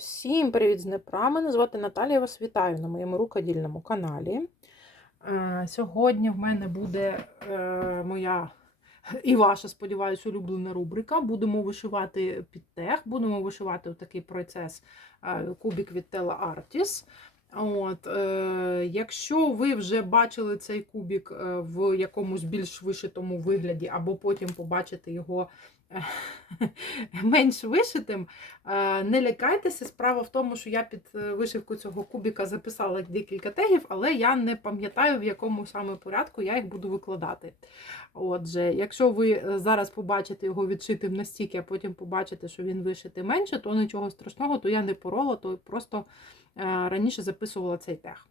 Всім привіт з Днепра! Мене звати Наталія. Я вас вітаю на моєму рукодільному каналі. Е, Сьогодні в мене буде е, моя і ваша, сподіваюся, улюблена рубрика. Будемо вишивати під тех, будемо вишивати такий процес е, від Tela Artis. От, е, якщо ви вже бачили цей кубик е, в якомусь більш вишитому вигляді, або потім побачите його менш вишитим, не лякайтеся. Справа в тому, що я під е, вишивку цього кубика записала декілька тегів, але я не пам'ятаю, в якому саме порядку я їх буду викладати. Отже, якщо ви е, зараз побачите його відшитим настільки, а потім побачите, що він вишитий менше, то нічого страшного, то я не порола, то просто е, раніше записувала цей тег.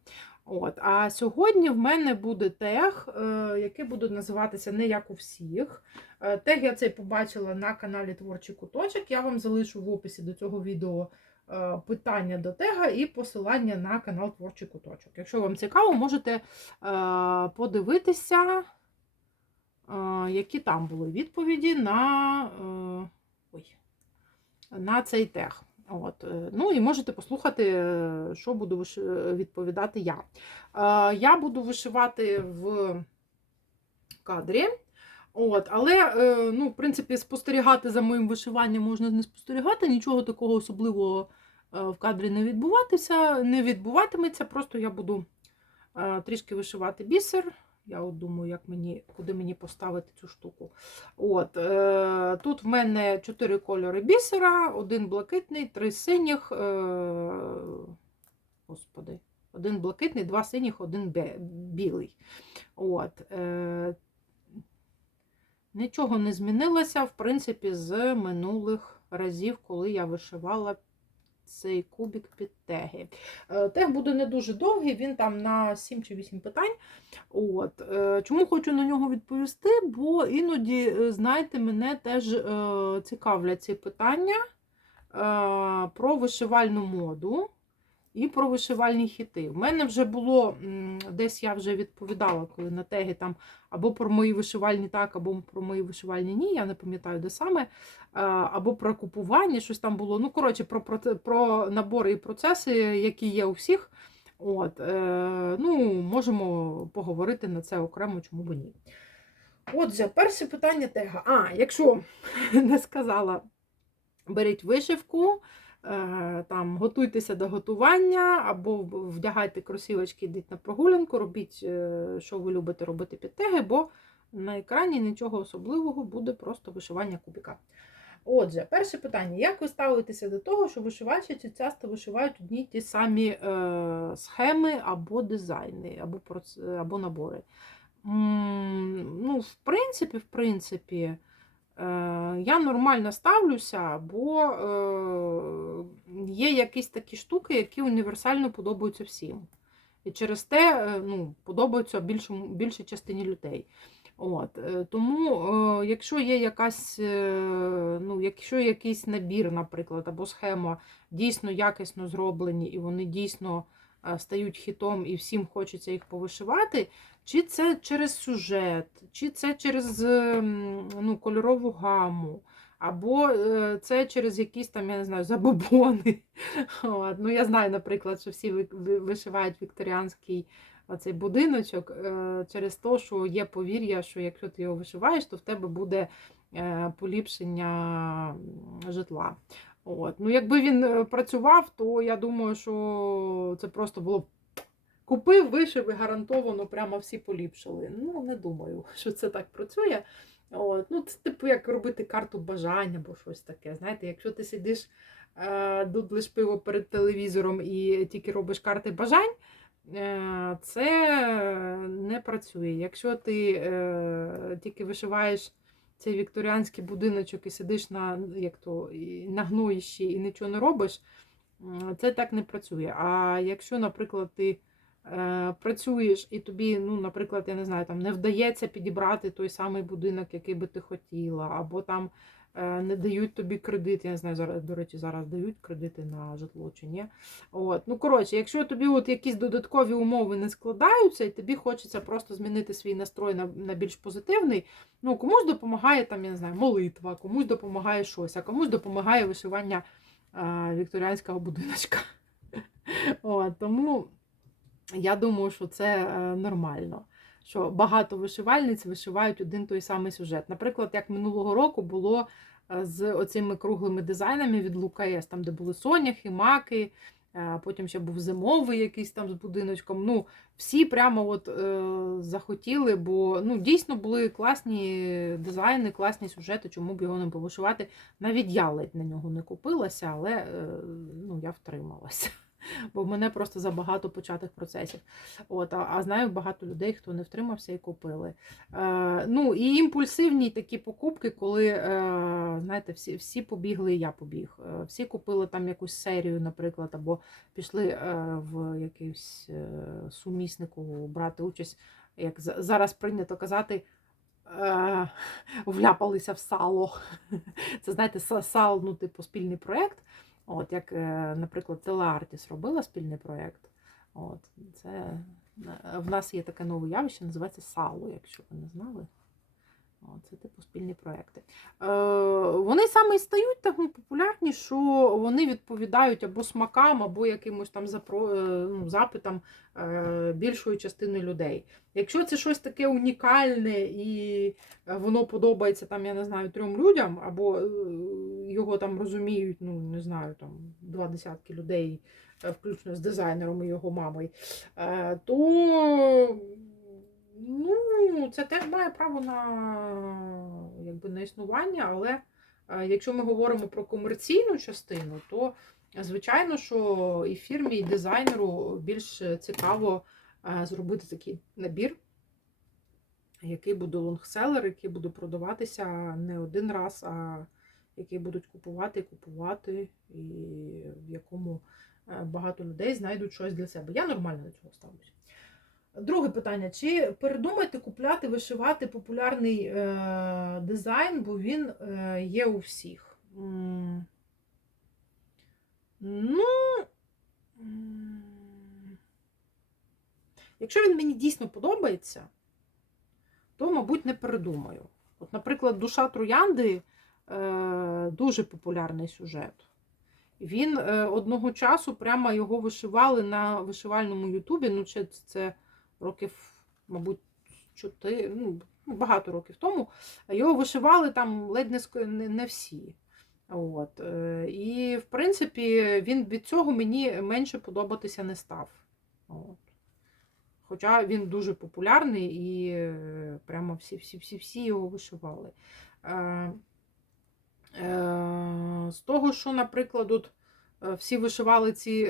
От. А сьогодні в мене буде тег, е, який буде називатися не як у всіх. Е, Тег я цей побачила на каналі Творчий Куточок. Я вам залишу в описі до цього відео е, питання до тега і посилання на канал Творчий Куточок. Якщо вам цікаво, можете подивитися, які там були відповіді на, ой, на цей тег. От. е, Ну і можете послухати, е, що буду відповідати я. Е, Я буду вишивати в кадрі. От, але, е, ну, в принципі, спостерігати за моїм вишиванням можна не спостерігати, нічого такого особливого е, в кадрі не відбуватися, не відбуватиметься. Просто я буду е, трішки вишивати бісер. Я от думаю, як мені, куди мені поставити цю штуку. От, е, тут в мене чотири кольори бісера, один блакитний, три синіх. Е, господи, один блакитний, два синіх, один білий. От, е, Нічого не змінилося, в принципі, з минулих разів, коли я вишивала цей кубік під теги. Е, Тег буде не дуже довгий, він там на 7 чи 8 питань. От. е, Чому хочу на нього відповісти? Бо іноді, е, знаєте, мене теж цікавлять ці питання про вишивальну моду і про вишивальні хіти. В мене вже було, десь я вже відповідала, коли на теги там або про мої вишивальні так, або про мої вишивальні ні, я не пам'ятаю, де саме, або про купування, щось там було. Ну, коротше, про, про, про набори і процеси, які є у всіх. От, е, ну, Можемо поговорити на це окремо, чому б ні. Отже, перше питання тега. А, якщо не сказала, беріть вишивку, там, готуйтеся до готування, або вдягайте кросівочки, йдіть на прогулянку, робіть, е, що ви любите робити під теги, бо на екрані нічого особливого буде просто вишивання кубіка. Отже, перше питання: як ви ставитеся до того, що вишивальщиці часто вишивають одні ті самі е, схеми або дизайни, або, або набори? М, ну, в принципі, в принципі, е, я нормально ставлюся, бо е, є якісь такі штуки, які універсально подобаються всім. І через те е, ну, подобаються більшому, більшій частині людей. От, е, тому, е, якщо є якась, е, ну, якщо якийсь набір, наприклад, або схема дійсно якісно зроблені, і вони дійсно е, стають хітом, і всім хочеться їх повишивати, чи це через сюжет, чи це через ем, ну, кольорову гаму, або е, це через якісь там, я не знаю, забобони. От. Ну, я знаю, наприклад, що всі ви- ви- вишивають вікторіанський оцей будиночок е, через те, що є повір'я, що якщо ти його вишиваєш, то в тебе буде е, поліпшення житла. От. Ну, якби він працював, то я думаю, що це просто було б купив, вишив і гарантовано прямо всі поліпшили. Ну, не думаю, що це так працює. От. Ну, це типу як робити карту бажань або щось таке. Знаєте, якщо ти сидиш, е, дудлиш пиво перед телевізором і тільки робиш карти бажань, е, це не працює. Якщо ти е, тільки вишиваєш цей вікторіанський будиночок і сидиш на, як то, на гноїщі і нічого не робиш, це так не працює. А якщо, наприклад, ти працюєш і тобі, ну, наприклад, я не знаю, там не вдається підібрати той самий будинок, який би ти хотіла, або там е, не дають тобі кредит. Я не знаю, зараз, до речі, зараз дають кредити на житло чи ні. От. Ну, коротше, якщо тобі от якісь додаткові умови не складаються, і тобі хочеться просто змінити свій настрой на, на більш позитивний, ну комусь допомагає там, я не знаю, молитва, комусь допомагає щось, а комусь допомагає вишивання е, вікторіанського будиночка. От, тому я думаю, що це е, нормально. Що багато вишивальниць вишивають один той самий сюжет. Наприклад, як минулого року було е, з оцими круглими дизайнами від Лукаєс, там, де були соняхи, маки, е, потім ще був зимовий якийсь там з будиночком. Ну, всі прямо от е, захотіли, бо ну, дійсно були класні дизайни, класні сюжети, чому б його не повишивати. Навіть я ледь на нього не купилася, але е, ну, я втрималася. Бо в мене просто забагато початих процесів. От, а, а знаю багато людей, хто не втримався і купили. Е, ну, і імпульсивні такі покупки, коли е, знаєте, всі, всі побігли, і я побіг. Е, всі купили там якусь серію, наприклад, або пішли е, в якийсь е, суміснику брати участь, як зараз прийнято казати. е, Вляпалися в сало. Це знаєте, сал, ну, типу, спільний проєкт. От, як, е, наприклад, Телеартіс робила спільний проєкт. От, це е, в нас є таке нове явище, називається сало, якщо ви не знали. Це типу спільні проекти. Е, вони саме і стають тому популярні, що вони відповідають або смакам, або якимось там е, ну, запитам е, більшої частини людей. Якщо це щось таке унікальне і воно подобається там, я не знаю, трьом людям, або його там розуміють, ну не знаю, там два десятки людей, включно з дизайнером і його мамою, то ну, це теж має право на, якби, на існування, але е, якщо ми говоримо про комерційну частину, то звичайно, що і фірмі, і дизайнеру більш цікаво е, зробити такий набір який буде лонгселер, який буде продаватися не один раз, а який будуть купувати і купувати, і в якому е, багато людей знайдуть щось для себе. Я нормально до цього ставлюся. Друге питання: чи передумайте купляти, вишивати популярний е, дизайн, бо він е, є у всіх? Ну. Якщо він мені дійсно подобається, то, мабуть, не передумаю. От, наприклад, душа троянди е, дуже популярний сюжет. Він е, одного часу прямо його вишивали на вишивальному Ютубі. Ну, це, це років, мабуть, 4, ну, багато років тому. Його вишивали там ледь не, не, всі. От. е, І, в принципі, він від цього мені менше подобатися не став. От. Хоча він дуже популярний і е, прямо всі-всі-всі його вишивали. Е, З того, що, наприклад, от, всі вишивали ці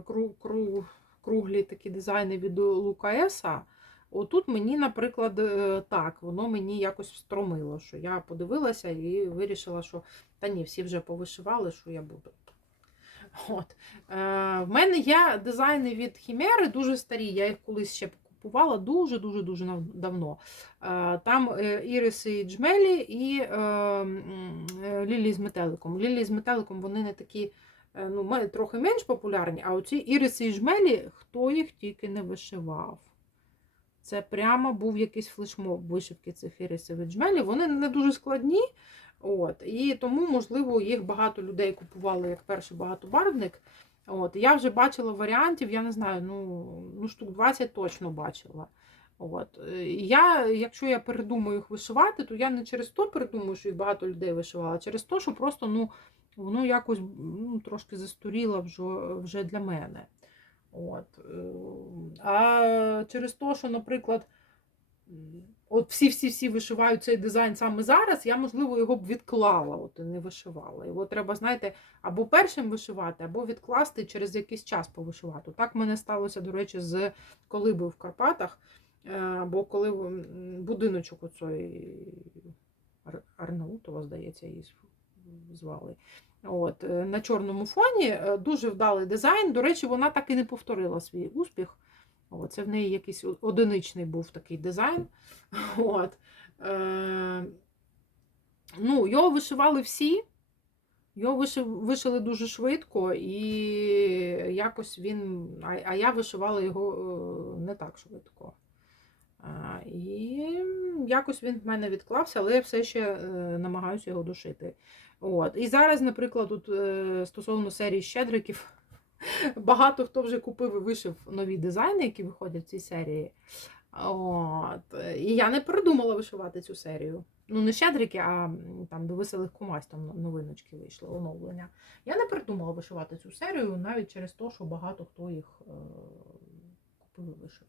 кру- кру- круглі такі дизайни від Лукаеса, отут мені, наприклад, е, так, воно мені якось встромило, що я подивилася і вирішила, що та ні, всі вже повишивали, що я буду. От. Е, в мене є дизайни від Хімери, дуже старі. Я їх колись ще купувала дуже-дуже-дуже давно. Е, там е, іриси і джмелі і е, е, лілії з метеликом. Лілії з метеликом вони не такі, ну, трохи менш популярні, а оці іриси і жмелі, хто їх тільки не вишивав. Це прямо був якийсь флешмоб вишивки цих ірисів і джмелів. Вони не дуже складні. От, і тому, можливо, їх багато людей купували як перший багатобарвник. От, я вже бачила варіантів, я не знаю, ну, ну штук 20 точно бачила. От. е, Я, якщо я передумаю їх вишивати, то я не через то передумаю, що їх багато людей вишивало, а через те, що просто ну, воно якось ну, трошки застуріло вже, вже для мене. От. е, А через те, що, наприклад, от всі-всі-всі вишивають цей дизайн саме зараз, я, можливо, його б відклала, от і не вишивала. Його треба, знаєте, або першим вишивати, або відкласти через якийсь час повишивати. Так мене сталося, до речі, з колибою в Карпатах, е, або коли будиночок оцей Арнаутова, здається, її звали. От, е, на чорному фоні е, дуже вдалий дизайн. До речі, вона так і не повторила свій успіх. От, це в неї якийсь одиничний був такий дизайн. От. Е, ну, його вишивали всі. Його вишили дуже швидко, і якось він. А, я вишивала його е, не так швидко. І якось він в мене відклався, але я все ще намагаюся його дошити. От. І зараз, наприклад, тут е, стосовно серії Щедриків, багато хто вже купив і вишив нові дизайни, які виходять в цій серії. От. І я не придумала вишивати цю серію. Ну, не щедрики, а там до веселих кумась там новиночки вийшли, оновлення. Я не придумала вишивати цю серію навіть через те, що багато хто їх е, купив і вишив.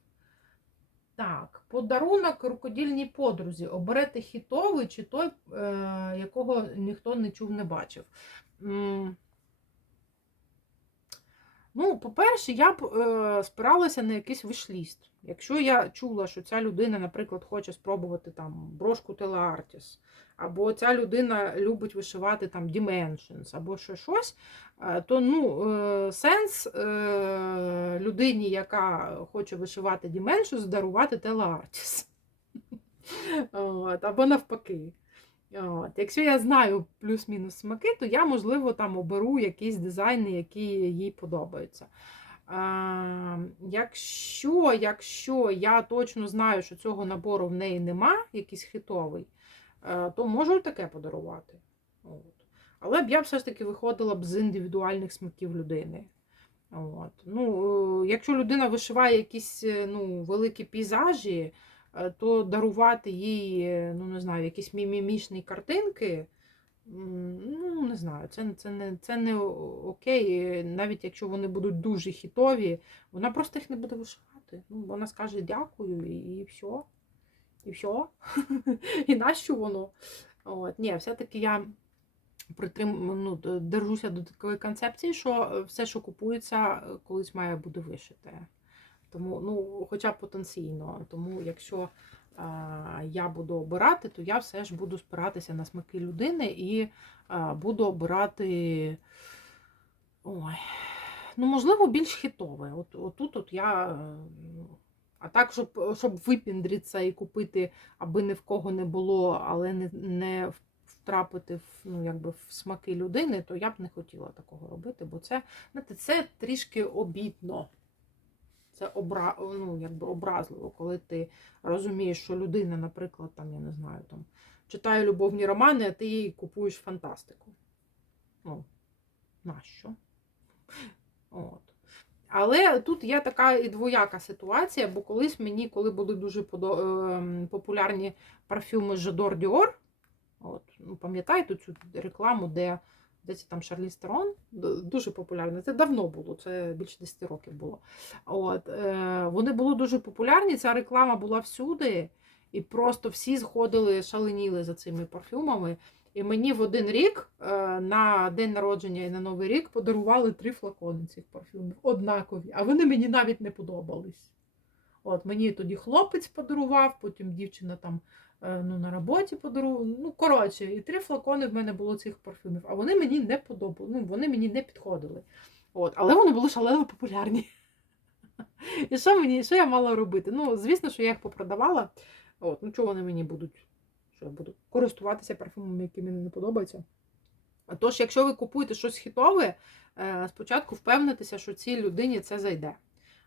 Так, подарунок рукодільній подрузі. Оберете хітовий чи той, е, якого ніхто не чув, не бачив. Ну, по-перше, я б е, спиралася на якийсь вишліст. Якщо я чула, що ця людина, наприклад, хоче спробувати там брошку Телеартіс, або ця людина любить вишивати там Dimensions, або ще щось, е, то ну, е, сенс е, людині, яка хоче вишивати Dimensions, дарувати Телеартіс. Або навпаки. От. Якщо я знаю плюс-мінус смаки, то я, можливо, там оберу якісь дизайни, які їй подобаються. А, якщо, якщо я точно знаю, що цього набору в неї нема, якийсь хітовий, е, то можу таке подарувати. От. Але б я все ж таки виходила б з індивідуальних смаків людини. От. Ну, е, якщо людина вишиває якісь е, ну, великі пейзажі, то дарувати їй, е, ну не знаю, якісь мімімішні картинки. Ну, не знаю, це, це, не, це не окей, е, навіть якщо вони будуть дуже хітові, вона просто їх не буде вишивати. Ну, вона скаже дякую і, і все. І все. І нащо воно? От. Ні, все-таки я притрим, ну, держуся до такої концепції, що е, все, що купується, е, колись має бути вишите. Тому, ну, хоча потенційно. Тому якщо а, я буду обирати, то я все ж буду спиратися на смаки людини і а, буду обирати. Ой. Ну, можливо, більш хітове. От, отут от я. ну, А так, щоб, щоб випіндритися і купити, аби ні в кого не було, але не, не втрапити в, ну, якби в смаки людини, то я б не хотіла такого робити, бо це, знаєте, це трішки обідно. Це обра... ну, якби образливо, коли ти розумієш, що людина, наприклад, там, я не знаю, там, читає любовні романи, а ти їй купуєш фантастику. Ну, нащо? От. Але тут є така і двояка ситуація, бо колись мені, коли були дуже ем, популярні парфюми Жадор Діор, от, ну, пам'ятаєте цю рекламу, де це там Шарлі Стерон, дуже популярна. Це давно було, це більше 10 років було. От, е, вони були дуже популярні, ця реклама була всюди, і просто всі зходили, шаленіли за цими парфюмами. І мені в один рік е, на день народження і на Новий рік подарували три флакони цих парфюмів, однакові, а вони мені навіть не подобались. От, мені тоді хлопець подарував, потім дівчина там ну, на роботі подарувала. Ну, коротше, і три флакони в мене було цих парфюмів, а вони мені не подобали, ну, вони мені не підходили. От, але вони були шалено популярні. І що мені, що я мала робити? Ну, звісно, що я їх попродавала. От, ну чого вони мені будуть? Що я буду користуватися парфумами, які мені не подобаються. Тож, якщо ви купуєте щось хітове, е, спочатку впевнитися, що цій людині це зайде.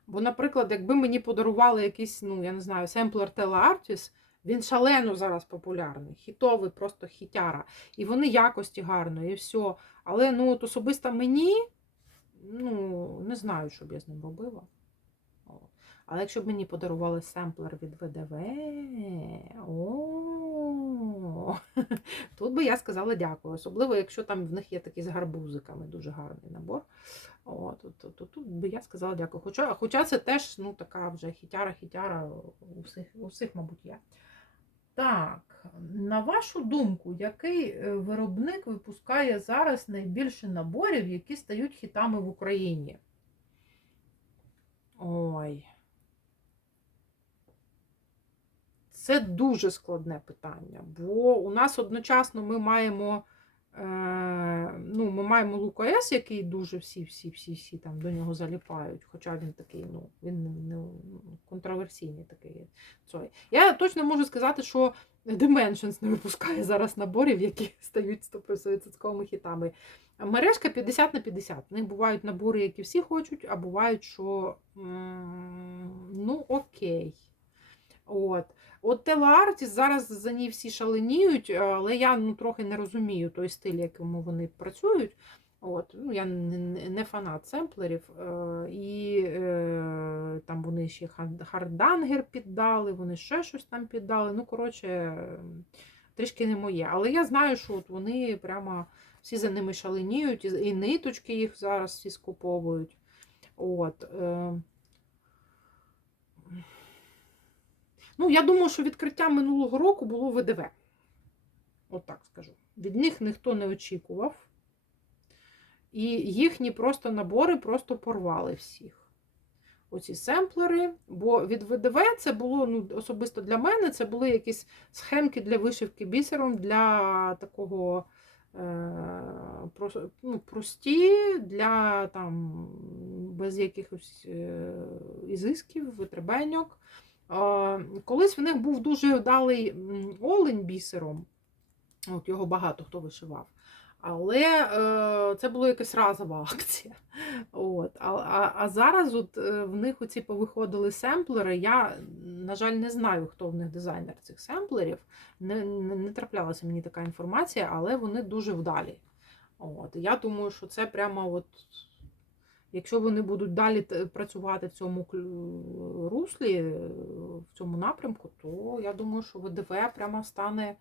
Бо, наприклад, якби мені подарували якийсь, ну, я не знаю, семплер Tele Artis, він шалено зараз популярний, хітовий, просто хітяра. І вони якості гарно, і все. Але ну, от особисто мені, ну, не знаю, що б я з ним робила. Але якщо б мені подарували семплер від ВДВ, о, тут би я сказала дякую. Особливо, якщо там в них є такі з гарбузиками, дуже гарний набор. То, то, то тут би я сказала дякую. Хоча, хоча це теж ну, така вже хітяра-хітяра у всіх, у всіх, мабуть, є. Так, на вашу думку, який е, виробник випускає зараз найбільше наборів, які стають хітами в Україні? Ой. Це дуже складне питання, бо у нас одночасно ми маємо, ну, ми маємо Лука-С, який дуже всі, всі, всі, всі там до нього заліпають, хоча він такий, ну, він не контроверсійний такий. Цой. Я точно можу сказати, що Dimensions не випускає зараз наборів, які стають 100% хітами. Мережка 50 на 50. В них бувають набори, які всі хочуть, а бувають, що ну окей. От. От Телеартіс зараз за ній всі шаленіють, але я ну, трохи не розумію той стиль, якому вони працюють. От, ну, Я не, фанат семплерів. Е, і е, там вони ще хардангер піддали, вони ще щось там піддали. Ну, коротше, е, трішки не моє. Але я знаю, що от вони прямо всі за ними шаленіють, і, ниточки їх зараз всі скуповують. От, е, Ну, я думаю, що відкриття минулого року було ВДВ. От так скажу. Від них ніхто не очікував. І їхні просто набори просто порвали всіх. Оці семплери. Бо від ВДВ це було, ну, особисто для мене, це були якісь схемки для вишивки бісером для такого е, ну, прості, для там, без якихось е, ізисків, витребеньок. Колись в них був дуже вдалий олень бісером. От його багато хто вишивав. Але е, це була якась разова акція. От. А, а, а зараз от, е, в них оці повиходили семплери. Я, на жаль, не знаю, хто в них дизайнер цих семплерів. Не, не, не траплялася мені така інформація, але вони дуже вдалі. От. Я думаю, що це прямо от. Якщо вони будуть далі працювати в цьому руслі, е, в цьому напрямку, то я думаю, що ВДВ прямо стане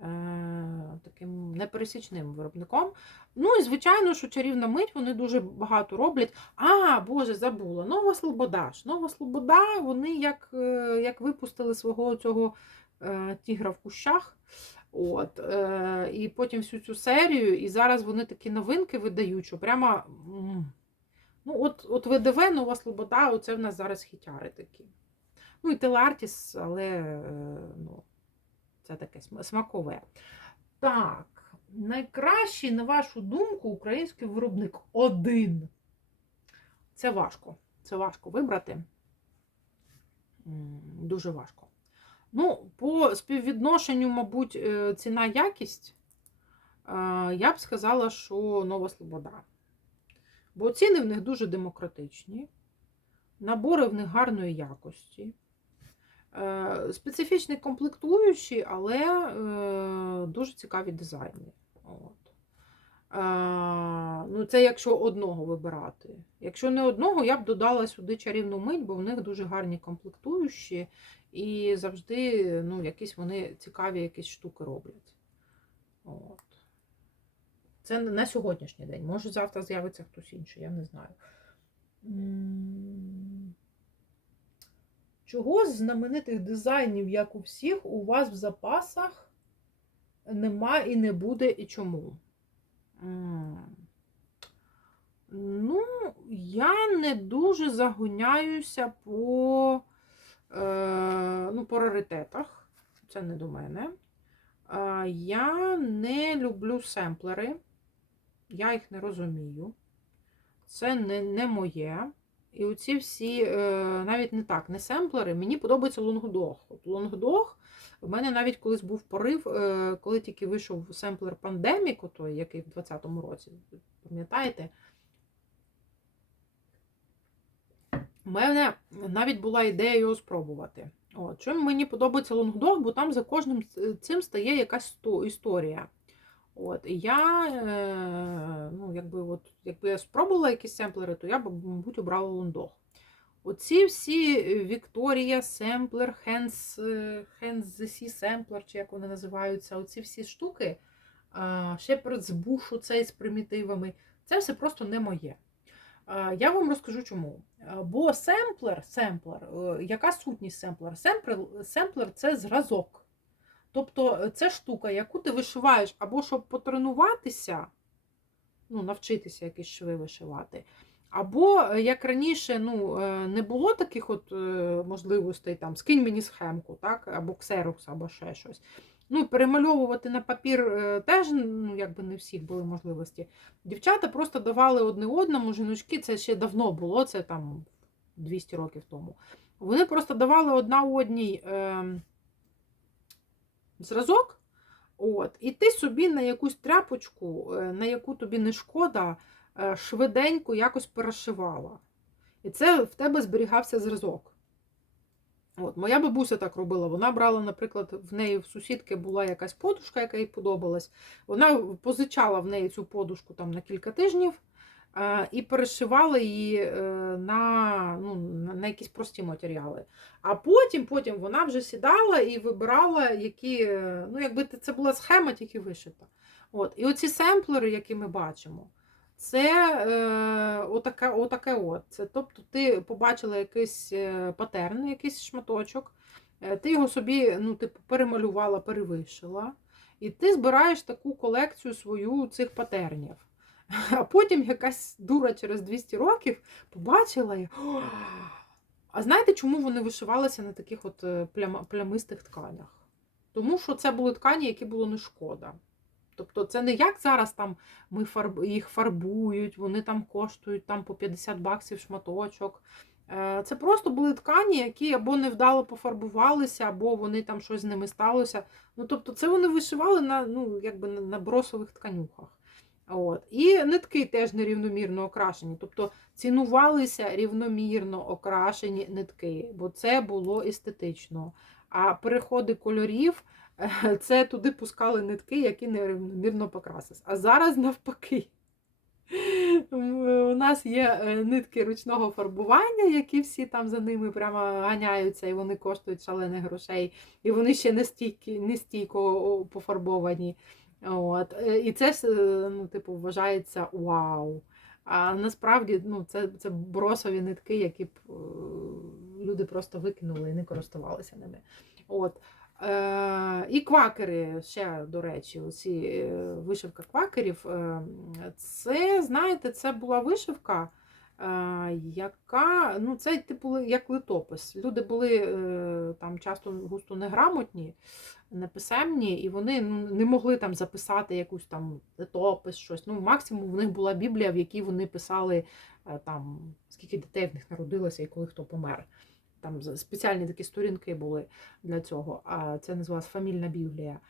е, таким непересічним виробником. Ну і звичайно, що чарівна мить вони дуже багато роблять. А, Боже, забула. Нова Слобода. ж. Нова Слобода, вони як, е, як випустили свого цього тігра в кущах. От, і потім всю цю серію, і зараз вони такі новинки видають, що прямо. Ну, от, от ВДВ, Нова Слобода, оце в нас зараз хітяри такі. Ну, і Телартіс, але е, ну, це таке смакове. Так, найкращий, на вашу думку, український виробник один. Це важко. Це важко вибрати. Дуже важко. Ну, по співвідношенню, мабуть, е, ціна-якість, е, я б сказала, що Нова Слобода. Бо ціни в них дуже демократичні, набори в них гарної якості. Е, Специфічні комплектуючі, але е, дуже цікаві дизайни. От. Е, Ну, це якщо одного вибирати. Якщо не одного, я б додала сюди чарівну мить, бо в них дуже гарні комплектуючі і завжди ну, якісь вони цікаві якісь штуки роблять. От. Це на сьогоднішній день. Може, завтра з'явиться хтось інший, я не знаю. Чого з знаменитих дизайнів, як у всіх, у вас в запасах нема і не буде, і чому? Ну, я не дуже загоняюся по, е, ну, по раритетах. Це не до мене. Е, я не люблю семплери. Я їх не розумію. Це не, не моє. І оці всі, е, навіть не так, не семплери, мені подобається лонгдог. От лонгдог, в мене навіть колись був порив, е, коли тільки вийшов семплер Pandemic, той, який в 20-му році, пам'ятаєте? У мене навіть була ідея його спробувати. От. Чому мені подобається лонгдог, бо там за кожним цим стає якась історія. От, і я, е, ну, якби, от, якби я спробувала якісь семплери, то я б, мабуть, обрала лондог. Оці всі Вікторія, семплер, Хенс, Хенс семплер, чи як вони називаються, оці всі штуки, Шепердс бушу цей з примітивами, це все просто не моє. Е, Я вам розкажу чому. Е, Бо семплер, семплер, е, яка сутність семплера? Семплер, семплер це зразок. Тобто це штука, яку ти вишиваєш або щоб потренуватися, ну, навчитися якісь шви вишивати. Або, е, як раніше, ну, е, не було таких от е, можливостей, там, скинь мені схемку, так, або ксерокс, або ще щось. Ну, перемальовувати на папір теж ну, якби не всіх були можливості. Дівчата просто давали одне одному, жіночки, це ще давно було, це там 200 років тому. Вони просто давали одна одній е, зразок, от, і ти собі на якусь тряпочку, е, на яку тобі не шкода, е, швиденько якось перешивала. І це в тебе зберігався зразок. От, моя бабуся так робила. Вона брала, наприклад, в неї в сусідки була якась подушка, яка їй подобалась. Вона позичала в неї цю подушку там на кілька тижнів і перешивала її е, на, ну, на, якісь прості матеріали. А потім, потім вона вже сідала і вибирала, які, е, ну, якби це була схема, тільки вишита. От. І оці семплери, які ми бачимо. Це е, отаке, отаке от. Це, тобто ти побачила якийсь е, патерн, якийсь шматочок, е, ти його собі ну, типу, перемалювала, перевишила, і ти збираєш таку колекцію свою цих патернів. А потім якась дура через 200 років побачила і. А знаєте, чому вони вишивалися на таких от е, плямистих тканях? Тому що це були ткані, які було не шкода. Тобто це не як зараз там ми фарб... їх фарбують, вони там коштують там по 50 баксів шматочок. Е, Це просто були ткані, які або невдало пофарбувалися, або вони там щось з ними сталося. Ну, тобто, це вони вишивали на ну, якби на на бросових тканюхах. От. І нитки теж нерівномірно окрашені. Тобто цінувалися рівномірно окрашені нитки, бо це було естетично. А переходи кольорів. Це туди пускали нитки, які нерівномірно покрасились. А зараз навпаки. У нас є е, нитки ручного фарбування, які всі там за ними прямо ганяються, і вони коштують шалених грошей, і вони ще не стійко пофарбовані. От. Е, І це ну, типу, вважається вау. А насправді ну, це це бросові нитки, які б е, люди просто викинули і не користувалися ними. От. Е, І квакери, ще, до речі, оці е, вишивка квакерів. Е, це, знаєте, це була вишивка, яка, ну, це типу як литопис. Люди були там часто густо неграмотні, неписемні, і вони ну, не могли там записати якусь там литопис, щось. Ну, Максимум в них була Біблія, в якій вони писали там, скільки дітей в них народилося і коли хто помер. Там спеціальні такі сторінки були для цього. А це називалась фамільна біблія.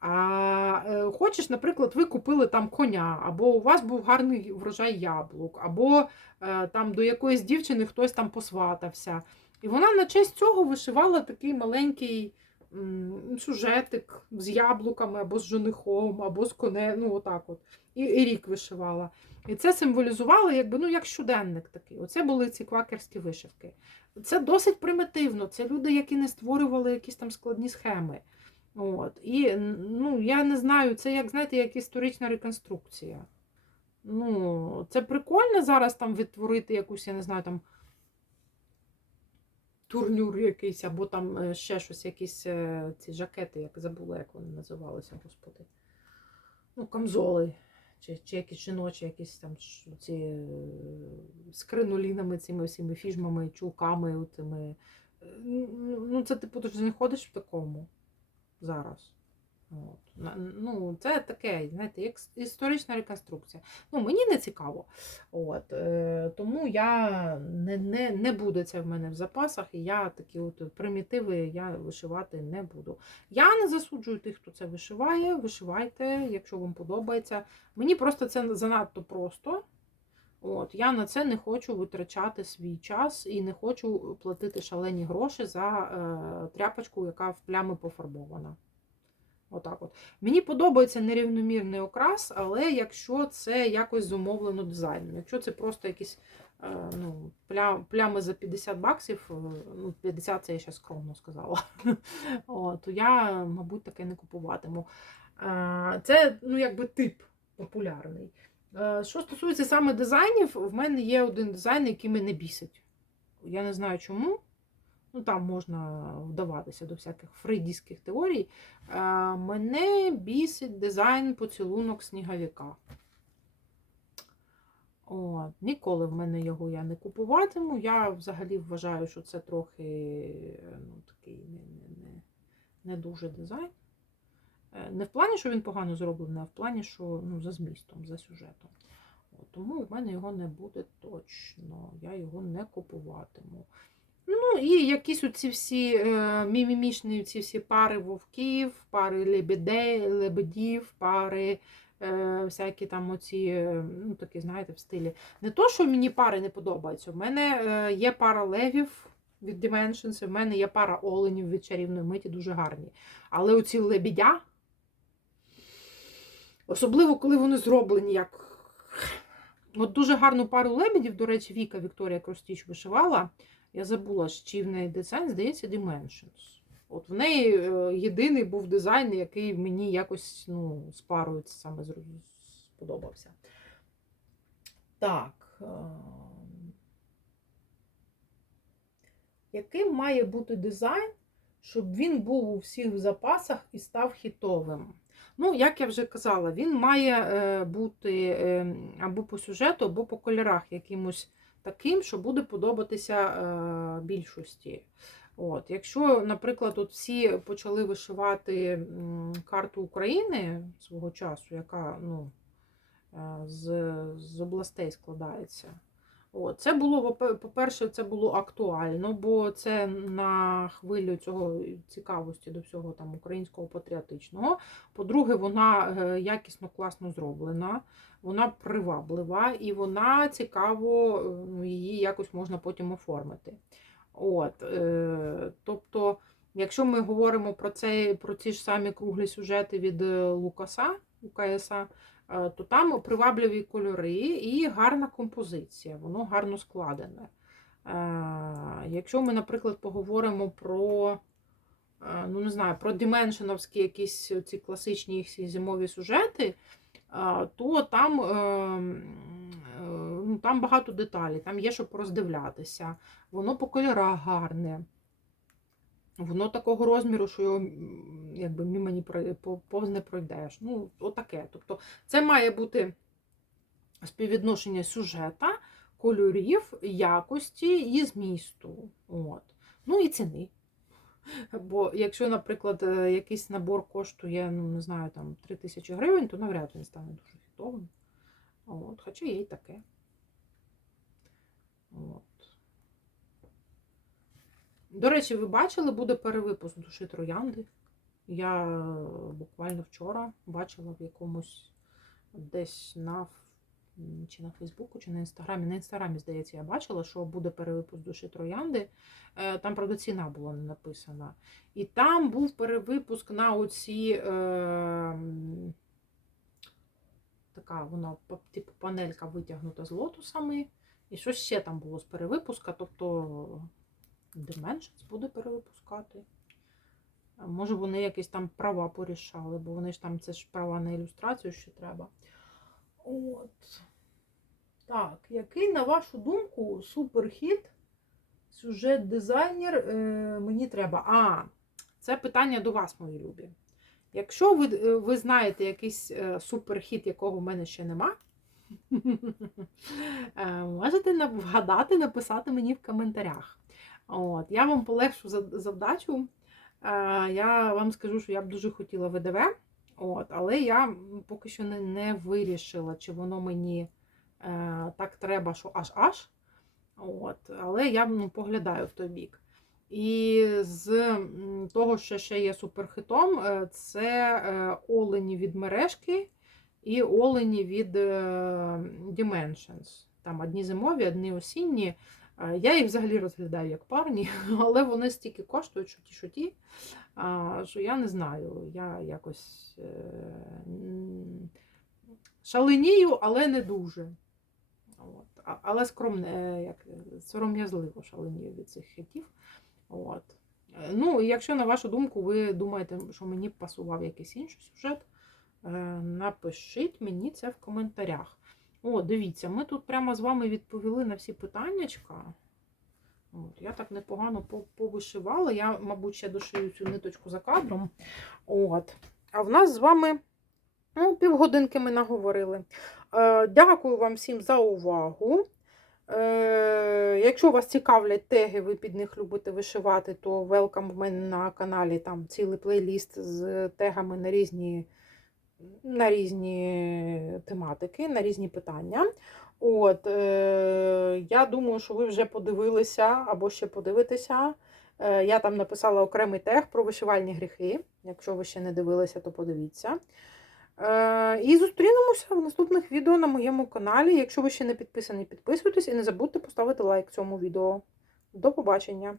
А е, хочеш, наприклад, ви купили там коня, або у вас був гарний врожай яблук, або е, там до якоїсь дівчини хтось там посватався. І вона на честь цього вишивала такий маленький сюжетик з яблуками, або з женихом, або з конем. ну отак от. І, і рік вишивала. І це символізувало, якби, ну, як щоденник такий. Оце були ці квакерські вишивки. Це досить примітивно. Це люди, які не створювали якісь там складні схеми. От. І ну, я не знаю, це як, знаєте, як історична реконструкція. Ну, Це прикольно зараз там відтворити якусь, я не знаю, там турнюр якийсь, або там е, ще щось, якісь е, ці жакети, як забула, як вони називалися, господи. Ну, камзоли чи чи якісь жіночі, якісь там ці е, з кринолінами, цими всіми фіжмами, чулками. Оцими. Е, ну, Це типу, ти ж не ходиш в такому зараз. От. Ну, Це таке, знаєте, як історична реконструкція. Ну, Мені не цікаво. От. Е, Тому я не не, не буде це в мене в запасах, і я такі от примітиви я вишивати не буду. Я не засуджую тих, хто це вишиває. Вишивайте, якщо вам подобається. Мені просто це занадто просто. От, Я на це не хочу витрачати свій час і не хочу платити шалені гроші за е, тряпочку, яка в плями пофарбована. Отак от. Мені подобається нерівномірний окрас, але якщо це якось зумовлено дизайном. Якщо це просто якісь е, ну, плями за 50 баксів, е, ну 50 це я ще скромно сказала, то я, мабуть, таке не купуватиму. Е, це ну, якби тип популярний. Що стосується саме дизайнів, в мене є один дизайн, який мене бісить. Я не знаю чому. Ну, там можна вдаватися до всяких фрейдійських теорій. Е, мене бісить дизайн поцілунок сніговіка. От, Ніколи в мене його я не купуватиму. Я взагалі вважаю, що це трохи ну, такий не, не, не, не дуже дизайн. Е, не в плані, що він погано зроблений, а в плані, що ну, за змістом, за сюжетом. От, Тому в мене його не буде точно. Я його не купуватиму. Ну, і якісь оці всі е, мімімішні ці всі пари вовків, пари лебедей, лебедів, пари е, всякі там оці, е, ну, такі, знаєте, в стилі. Не то, що мені пари не подобаються. У мене є пара левів, від Dimensions, в мене є пара оленів від чарівної миті, дуже гарні. Але оці лебідя, особливо, коли вони зроблені як. От дуже гарну пару лебедів, до речі, Віка Вікторія Кростіч вишивала. Я забула, чи в неї дизайн, здається, Dimensions. От в неї е, єдиний був дизайн, який мені якось ну, спарується, саме сподобався. Так. е, Яким має бути дизайн, щоб він був у всіх запасах і став хітовим? Ну, як я вже казала, він має е, бути е, або по сюжету, або по кольорах якимось таким, що буде подобатися е, більшості. От, Якщо, наприклад, от всі почали вишивати карту України свого часу, яка ну, е, з, з областей складається. От, це було, по-перше, це було актуально, бо це на хвилю цього цікавості до всього там українського патріотичного. По-друге, вона е, якісно класно зроблена, вона приваблива і вона цікаво, її якось можна потім оформити. От, е, тобто, якщо ми говоримо про, це, про ці ж самі круглі сюжети від е, Лукаса, УКСа, е, то там привабливі кольори і гарна композиція, воно гарно складене. Е, Якщо ми, наприклад, поговоримо про, е, ну не знаю, про дименшеновські якісь ці класичні зимові сюжети, е, то там, е, е, ну, там багато деталей, там є що роздивлятися. Воно по кольорах гарне. Воно такого розміру, що його якби мимо не прой- по- повз не пройдеш. Ну, отаке. Тобто, це має бути співвідношення сюжета, кольорів, якості і змісту. От. Ну і ціни. Бо якщо, наприклад, е, якийсь набор коштує, ну, не знаю, там 3 тисячі гривень, то навряд він стане дуже хітовим. От. Хоча є і таке. От. До речі, ви бачили, буде перевипуск душі троянди. Я буквально вчора бачила в якомусь десь на чи на Фейсбуку, чи на інстаграмі. На інстаграмі, здається, я бачила, що буде перевипуск душі троянди. Е, Там, правда, ціна була не написана. І там був перевипуск на оці. Е, така вона типу панелька витягнута з лотосами. І що ще там було з перевипуска, тобто Dimensions буде перевипускати. Може, вони якісь там права порішали, бо вони ж там це ж права на ілюстрацію ще треба. От. Так, який, на вашу думку, суперхіт, сюжет дизайнер е, мені треба? А, це питання до вас, мої любі. Якщо ви, е, ви знаєте якийсь е, суперхіт, якого в мене ще нема, е, можете вгадати, написати мені в коментарях. От, я вам полегшу завдачу. Е, Я вам скажу, що я б дуже хотіла ВДВ, от, але я поки що не, не вирішила, чи воно мені е, так треба, що аж-аж. От, але я ну, поглядаю в той бік. І з того, що ще є суперхитом, е, це е, олені від мережки і олені від Dimensions. Там одні зимові, одні осінні. Е, Я їх взагалі розглядаю як парні, але вони стільки коштують, що ті, що ті, що я не знаю. Я якось е, шаленію, але не дуже. От. Але скромне, як е, сором'язливо шаленію від цих хитів. От. Ну, якщо, на вашу думку, ви думаєте, що мені б пасував якийсь інший сюжет, напишіть мені це в коментарях. О, дивіться, ми тут прямо з вами відповіли на всі питаннячка. От, я так непогано повишивала. Я, мабуть, ще дошию цю ниточку за кадром. От. А в нас з вами ну, півгодинки ми наговорили. Е, дякую вам всім за увагу. Е, якщо вас цікавлять теги, ви під них любите вишивати, то welcome в мене на каналі там цілий плейліст з тегами на різні, на різні тематики, на різні питання. От, е, я думаю, що ви вже подивилися або ще подивитеся. Е, я там написала окремий тег про вишивальні гріхи. Якщо ви ще не дивилися, то подивіться. Е, І зустрінемося в наступних відео на моєму каналі. Якщо ви ще не підписані, підписуйтесь і не забудьте поставити лайк цьому відео. До побачення!